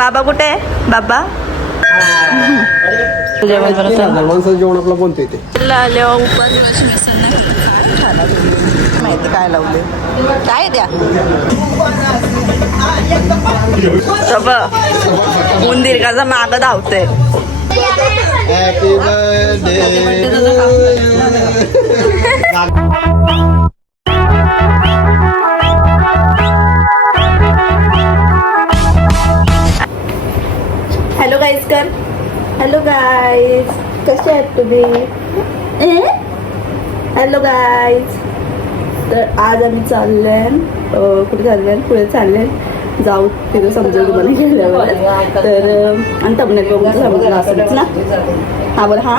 बाबा कुठे आहे बाबा? जेवण आपलं कोणतं येते माहिती काय लावले काय द्या उंदीर काचा माग धावतोय. Happy birthday. हॅलो गाईज कर. हॅलो गाईज कसे आहेत तुम्ही? Hello guys. तर आज आम्ही चाललोय कुठे चाललोय पुढे चाललोय जाऊ तिथं समजेल तुम्हाला गेल्यावर. तर आणि तबनेल बघून तर समजलं असंच ना. हा बरं हा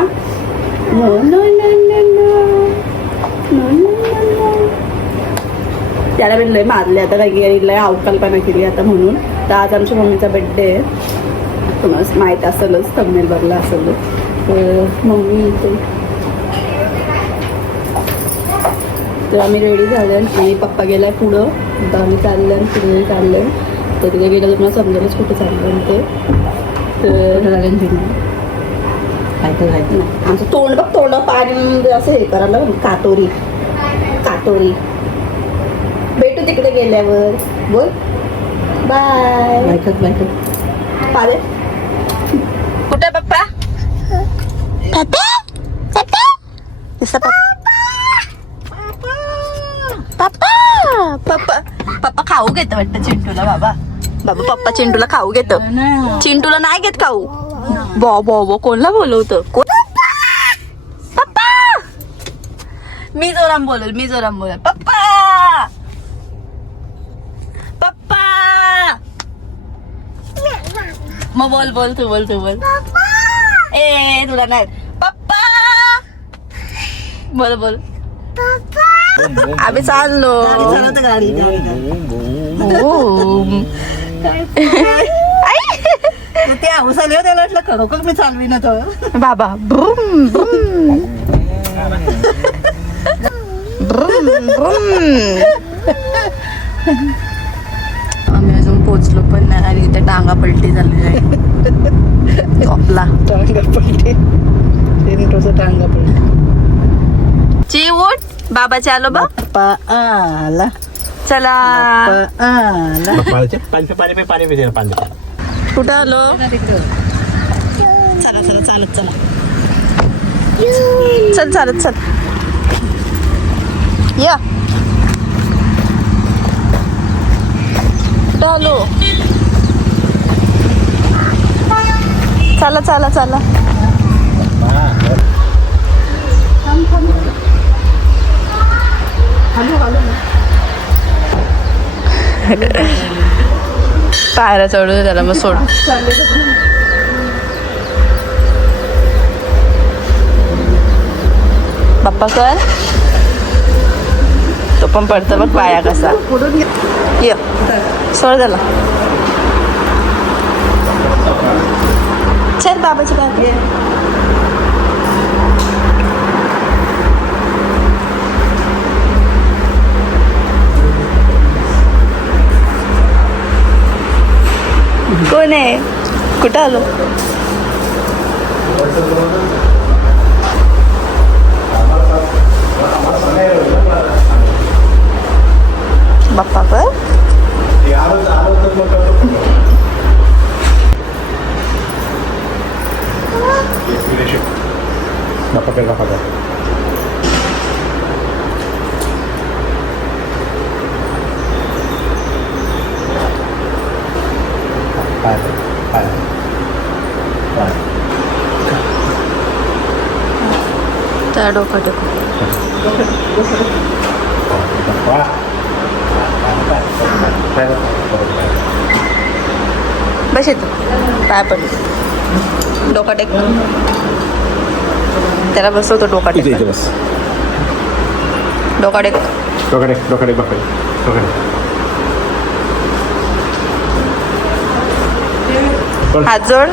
त्याला मी लय मारले आता काही लय अवकल्पना केली आता म्हणून. तर आज आमच्या मम्मीचा बड्डे आहे. तुम्हाला माहीत असेलच तबनेल बघला असेल. तर मम्मी इथे तर आम्ही रेडी झाले आणि पप्पा गेलाय पुढं. तर आम्ही चाललं आणि पुढे चाललं. तर तिथे गेलं तर मला समजेलच कुठं चाललं ते. तर आमचं तोंड बघ तोंड पाणी असं हे करायला काटोरी काटोरी. भेटू तिकडे गेल्यावर. बोल बाय. पारे कुठे पप्पा? पप्पा पप्पा पप्पा खाऊ घेतो वाटतं चिंटूला. बाबा बाबा पप्पा चिंटूला खाऊ घेतो. चिंटूला नाही घेत खाऊ. बो बो बो कोणला बोलवतं? पप्पा मी जोराम बोलेल पप्पा पप्पा. मग बोल तू बोल ए तुला नाही. पप्पा बोल आम्ही चाललो. ते उसाले त्याला वाटलं खरोखर मी चालवी ना तो बाबा ब्रुम ब्रुम ब्रुम ब्रुम. आम्ही अजून पोचलो पण नाही आणि इथे टांगा पलटी झालेली आहे. झोपला टांगा पलटी. टांगा पलटी. ची उठ बाबा चालो बा. आला चला आला. पाणी कुठं आलो? चला चालत चला. चल चालत चल या. कुठं आलो? चला पायऱ्या चढू त्याला मग सोड. बाप्पा कर. तो पण पडतो बघ पाया कसा. ये सोड त्याला. चल बाबाची पाय. कोण आहे? कुठं आलो? बाप्पा पर त्या डोकं टेकू. बस येतो पाय पड. डोका टेक. त्याला बसवतो डोका टेक. डोका टेक. हात जोड.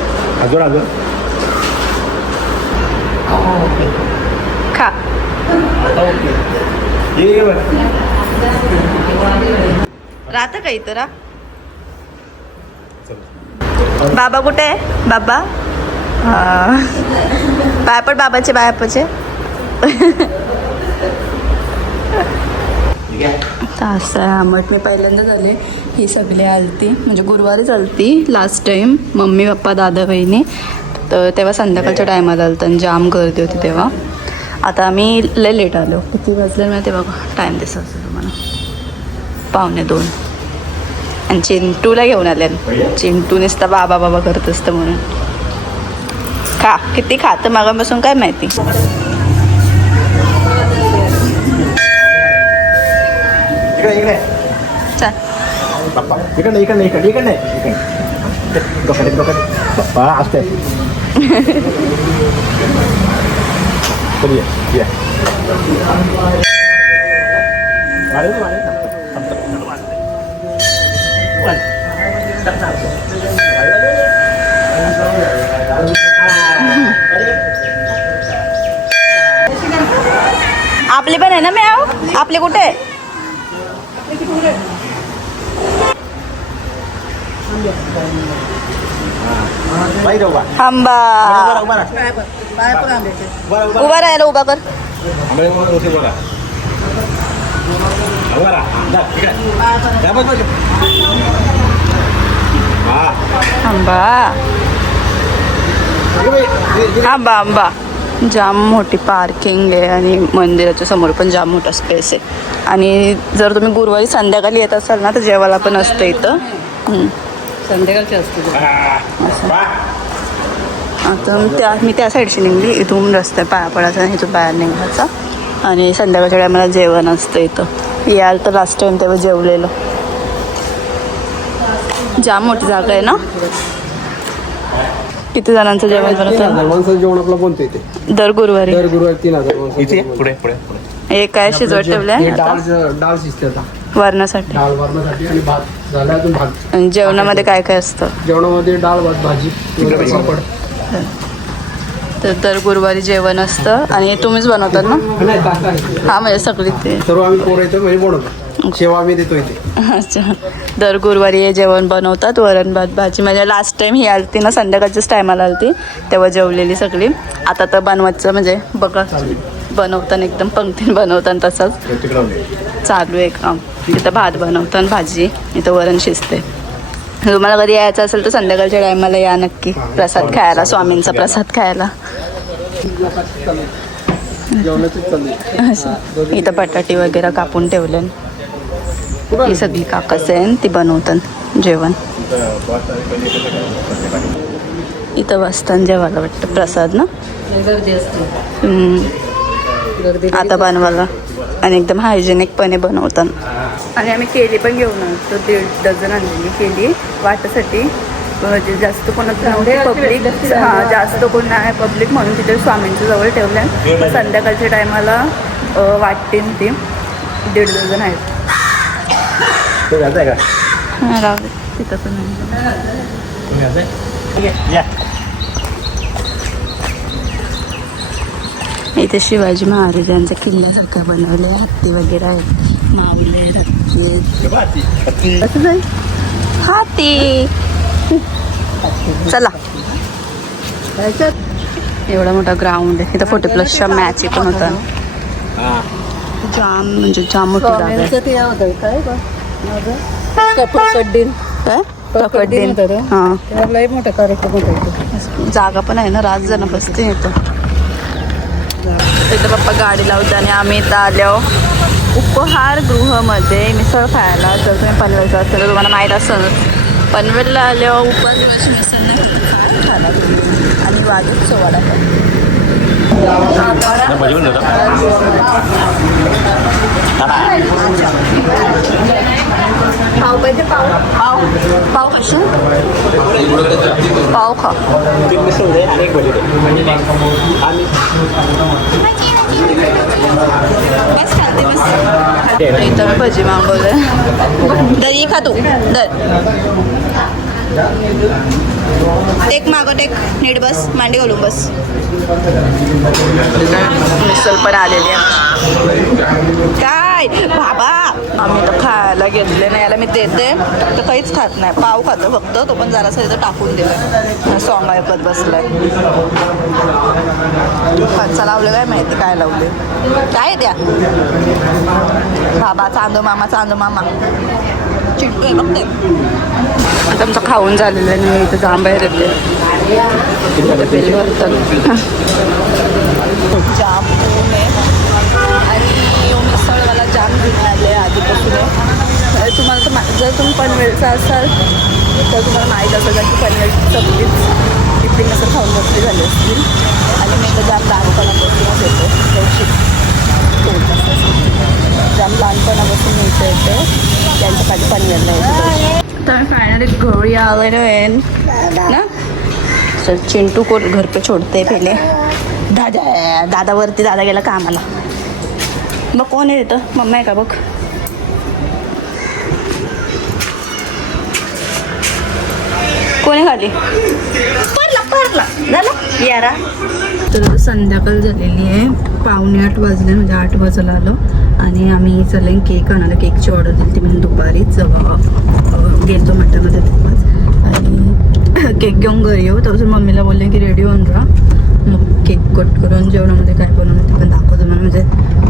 खा. राहतं का इतर? बाबा कुठे आहे बाबा? पाय पड बाबाचे बायापाचे. असं आंबट मी पहिल्यांदा झाले. ही सगळी आलती म्हणजे गुरुवारीच आलती लास्ट टाइम. मम्मी पप्पा दादा बहिणी. तर तेव्हा संध्याकाळच्या टायमाला आलतं आणि जाम गर्दी होती तेव्हा. आता आम्ही लय लेट आलो. किती वाजले माहिती बघा टाईम दिसत असेल तुम्हाला. 1:45. आणि चिंटूला घेऊन आले. चिंटू नुसता बाबा बाबा करत असतं म्हणून. खा किती खातं मागापासून काय माहिती. चल इकडे पप्पा असते. आपले पण आहे ना मॅव? आपले कुठे आहे? आंबा उभा राहायला उभा कर. आंबा आंबा आंबा. जाम मोठी पार्किंग आहे आणि मंदिराच्या समोर पण जाम मोठा स्पेस आहे. आणि जर तुम्ही गुरुवारी संध्याकाळी येत असाल ना तर जेवायला पण असतं इथं. संध्याकाळची असते. आता मी त्या साईडची निघली. इथून रस्ता पाया पडायचा आणि इथून बाहेर निघायचा. आणि संध्याकाळच्या टायमाला जेवण असतं इथं. याल तर लास्ट टाइम तेव्हा जेवलेलं. जाम मोठी जागा आहे ना. किती जणांचं जेवण बनवतं? माणसाचं जेवण आपलं बनतं इथे दर गुरुवारी. 3,000 माणसाचं. पुढे हे काय शिजवत ठेवलंय डाळ शिजते आता. वरणासाठी. डाळ वरणासाठी आणि भात झाला. अजून भात. आणि जेवणामध्ये काय काय असतं? जेवणामध्ये डाळ भात भाजी पापड. तर दर गुरुवारी जेवण असतं. आणि तुम्हीच बनवतात ना? नाही ताका आहे. हा म्हणजे सगळी ते. सर्व आम्ही पोरं येतो म्हणजे बनवतो. शेवा आम्ही देतो इथे. अच्छा. दर गुरुवारी हे जेवण बनवतात. वरण भात भाजी. म्हणजे लास्ट टाइम ही आलती ना संध्याकाळच्याच टायमाला आलती तेव्हा जेवलेली सगळी. आता तर बनवायचं म्हणजे बघा बनवताना एकदम पंक्तीने बनवताना तसंच चालू आहे काम. इथं भात बनवताना भाजी. इथं वरण शिजते. तुम्हाला कधी यायचं असेल तर संध्याकाळच्या टायमाला या नक्की. प्रसाद खायला स्वामींचा प्रसाद खायला. इथं बटाटे वगैरे कापून ठेवले. ही सगळी काकस आहे ती बनवतात जेवण. इथं बसताना जेवायला वाटतं प्रसाद ना. गर्दी असते. आता बनवायला आणि एकदम हायजेनिकपणे बनवतात. आणि आम्ही केली पण घेऊन आलो. 1.5 डझन आणलेली केली वाटासाठी. म्हणजे जास्त कोणाचं नव्हते पब्लिक. हां जास्त कोण नाही पब्लिक म्हणून तिथे स्वामींच्या जवळ ठेवलं आहे. संध्याकाळच्या टायमाला वाटतील ती. 1.5 डझन आहेत. राहू दे तिथं पण इथे शिवाजी महाराजांचा किल्ल्यासारखं बनवलं. हत्ती वगैरे आहेत. मावले कसं जाईल हाती. चला. एवढा मोठा ग्राउंड आहे. इथं 40+ मॅच पण होता. जाम म्हणजे जाम मोठी जागा आहे. काय पकडीन काय पकडीन. हां लय मोठा कार्यक्रम होता. जागा पण आहे ना. 8 जण बसते इथं. इथं पप्पा गाडी लावते आणि आम्ही इथं आलो उपहारगृहामध्ये मिसळ खायला. जर तुम्ही पनवेलचं असेल तर तुम्हाला माहीत असेल. पनवेलला आल्यावर उपहारगृहाची मिसळ काय खायला तुम्ही. आणि वाजूच सोडा पाव पाहिजे. पाव पाव पाव कशी पाव खा. बस खाते बस. इथं भजी मागवलं. दर ये खा तू दर. टेक मागं टेक. नीट बस. मांडी घालून बस. मिसल पण आलेली आहे. काय बाई बाबा आम्ही तर खायला घेतले नाही, याला मी देते तर काहीच खात नाही, पाव खातो फक्त, तो पण जरासं इथं टाकून दिलं. सॉंग ऐकत बसलाय. पंचा लावले काय माहिती काय लावले, काय द्या बाबा. चांदो मामा चांदो मामा चिंटू आहे बघते. आता आमचं खाऊन झालेलं आहे नाही, इथं जांभळे देते जाम ऊन आहे आणि मिसळवाला जाम घेऊन आले आधीपासून आहे. तुम्हाला तर जर तुम्ही पनवेलचा असाल तर तुम्हाला माहीत असेल की पनवेलची सगळीच टिफिन नसं खाऊन बसली झाली असतील आणि मी तर जाम लहानपणापासूनच येतो जाम लहानपणापासून मिळतं येते त्यांचं काही पनवेलला येतं. तर फायनली घरी आलेलो आहे ना. सर चिंटू को घर पे छोड़ते पहिले. दादावरती दादा गेला कामाला. बघ कोण आहे तिथं, मम्मा आहे का बघ. कोण आहे खाली, परला झालं यारा. तर संध्याकाळ झालेली आहे, 7:45 वाजले, म्हणजे 8 वाजायला आलो आणि आम्ही चालले केक आणायला. केकची ऑर्डर दिली ती मी दुपारीच गेलतो मठामध्ये तेव्हाच आणि केक घेऊन घरी येऊ. तर मम्मीला बोलले की रेडी होऊन राहा, मग केक कट करून जेवणामध्ये काय बनवलं ते पण दाखवतो मला. म्हणजे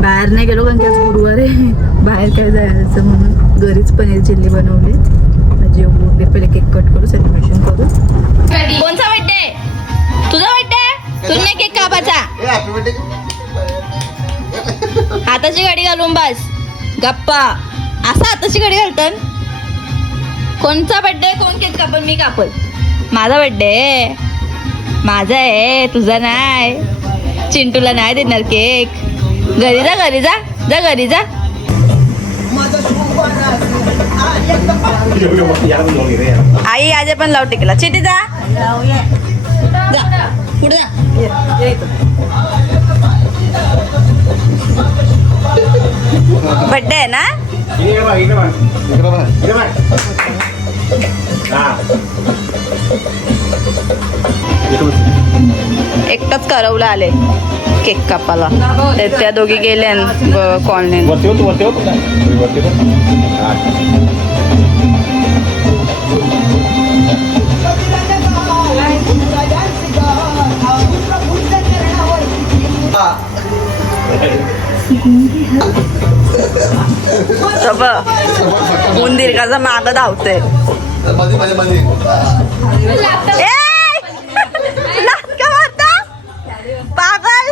बाहेर नाही गेलो कारण की आज गुरुवार आहे, बाहेर काय जायचं म्हणून घरीच पनीर चिल्ली बनवली. जेवू पहिले केक कट करू, सेलिब्रेशन करू. कोणचा बर्थडे तुझा? बर्थडे तुझ्या केक कापायचा, हाताची गाडी घालून बस गप्पा. असा हाताची गाडी घालतात. कोणचा बर्थडे, कोण केक कापल? मी कापल. माझा बर्थडे माझा आहे, तुझा नाही. चिंटूला नाही देणार केक. घरी जा, घरी जा, जा घरी जा. आई आज पण लाव टिकला. चिटी जा, पुढे जा. बर्थडे आहे ना. एकटाच करवलं आले केक कापाला. त्या दोघी गेल्या कॉलनीत. उंदीर का माग धावते. पागल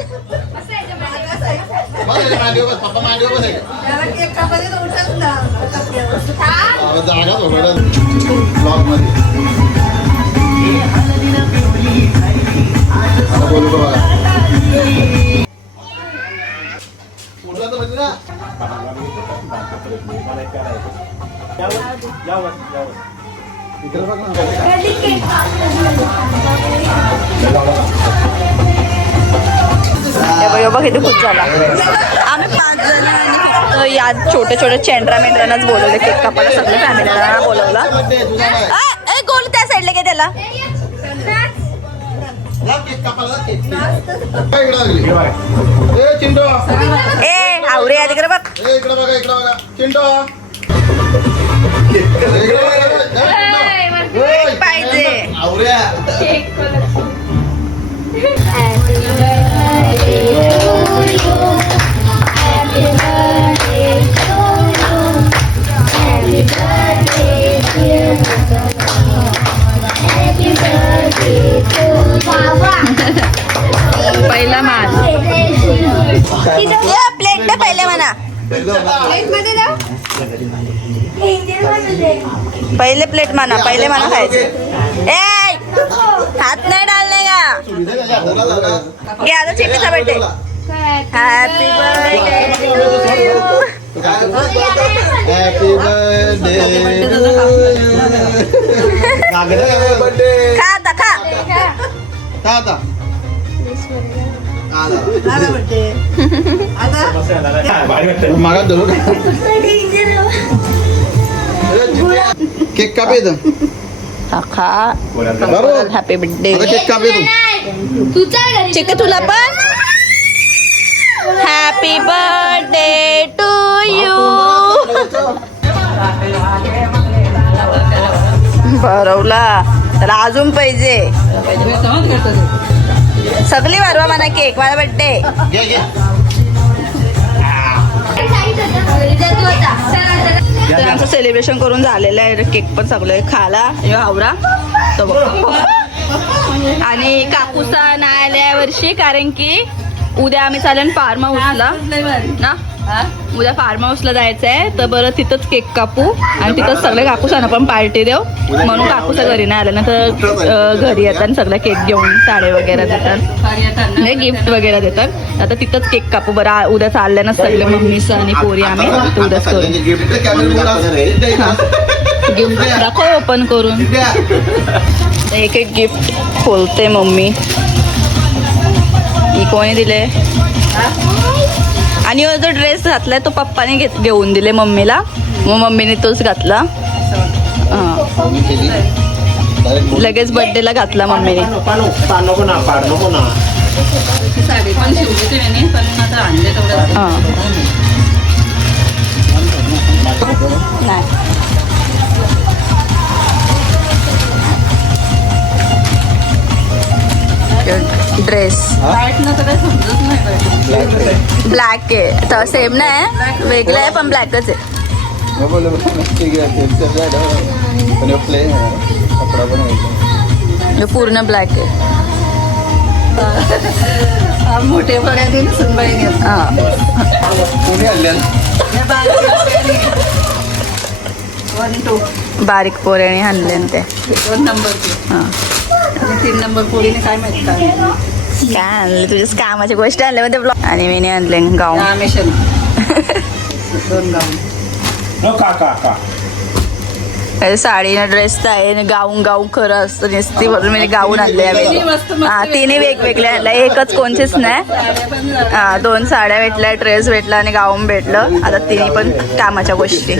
बघ इथे खूप झाला. आम्ही 5 जण या छोट्या छोट्या चेंड्रा मेंढरांनाच बोलवलं केक कापायला. सगळ्या फॅमिलीला बोलवला. गोल त्या साईडला घे त्याला. ए आवरे आधी बघ पाहिजे. पहिला मान प्लेट ना पहिले म्हणा. पहिले प्लेट म्हणा, पहिले म्हणा खायचे. ए हात नाही डालने का. घे आता चिट्टीचा बर्थडे. हॅपी बर्थडे खा आता खा. केक कापे हॅपी बर्थडे. केक कापे चिक्के तुला पण हॅपी बर्थडे टू यू. भरवला त्याला अजून पाहिजे. सगळी वारवा म्हणा केक माझा बर्थडे. तर आमचं सेलिब्रेशन करून झालेलं आहे. केक पण सगळं खाला आवरा तो बघ. आणि काकूचा नाही आल्या वर्षी कारण की उद्या आम्ही चालेल फार्म हाऊसला ना. उद्या फार्म हाऊसला जायचं आहे तर बरं तिथंच केक कापू आणि तिथंच सगळे काकूसांना पण पार्टी देऊ म्हणून काकूचा घरी नाही आलं ना तर घरी येतात सगळं केक घेऊन साडे वगैरे देतात म्हणजे गिफ्ट वगैरे देतात. आता तिथंच केक कापू बरं. उद्या चालल्या ना सगळे मम्मीचं आणि पोरी आम्ही उद्याच करू. गिफ्ट दाखव ओपन करून. एक एक गिफ्ट खोलते मम्मी. ही कोणी दिले आणि जो ड्रेस घातलाय तो पप्पाने घेऊन दिले मम्मीला. मग मम्मीने तोच घातला. लगेच बर्थडेला घातला मम्मीने. साडी पण शिवली त्याने पण आता आणले तेवढं. नाही ड्रेस ब्लॅक आहे तर सेम नाही वेगळं आहे पण ब्लॅकच आहे. पूर्ण ब्लॅक आहे. मोठे बघायचे सुनबाई बारीक पोऱ्याने आणले ते. 2 नंबर हां 3 नंबर पोळीने काय माहिती काय काय आणले तुझ्याच कामाची गोष्ट आणले मध्ये ब्लॉग. आणि मी आणले गाऊन. 2 गाऊन. साडीनं ड्रेस तर आहे गाऊन गाऊन खरं असतं नेसती म्हणून मी गाऊन आणले. हा तिन्ही वेगवेगळे आणले एकच कोणचीच नाही. 2 साड्या भेटल्या ड्रेस भेटला आणि गाऊन भेटलं. आता तिन्ही पण कामाच्या गोष्टी.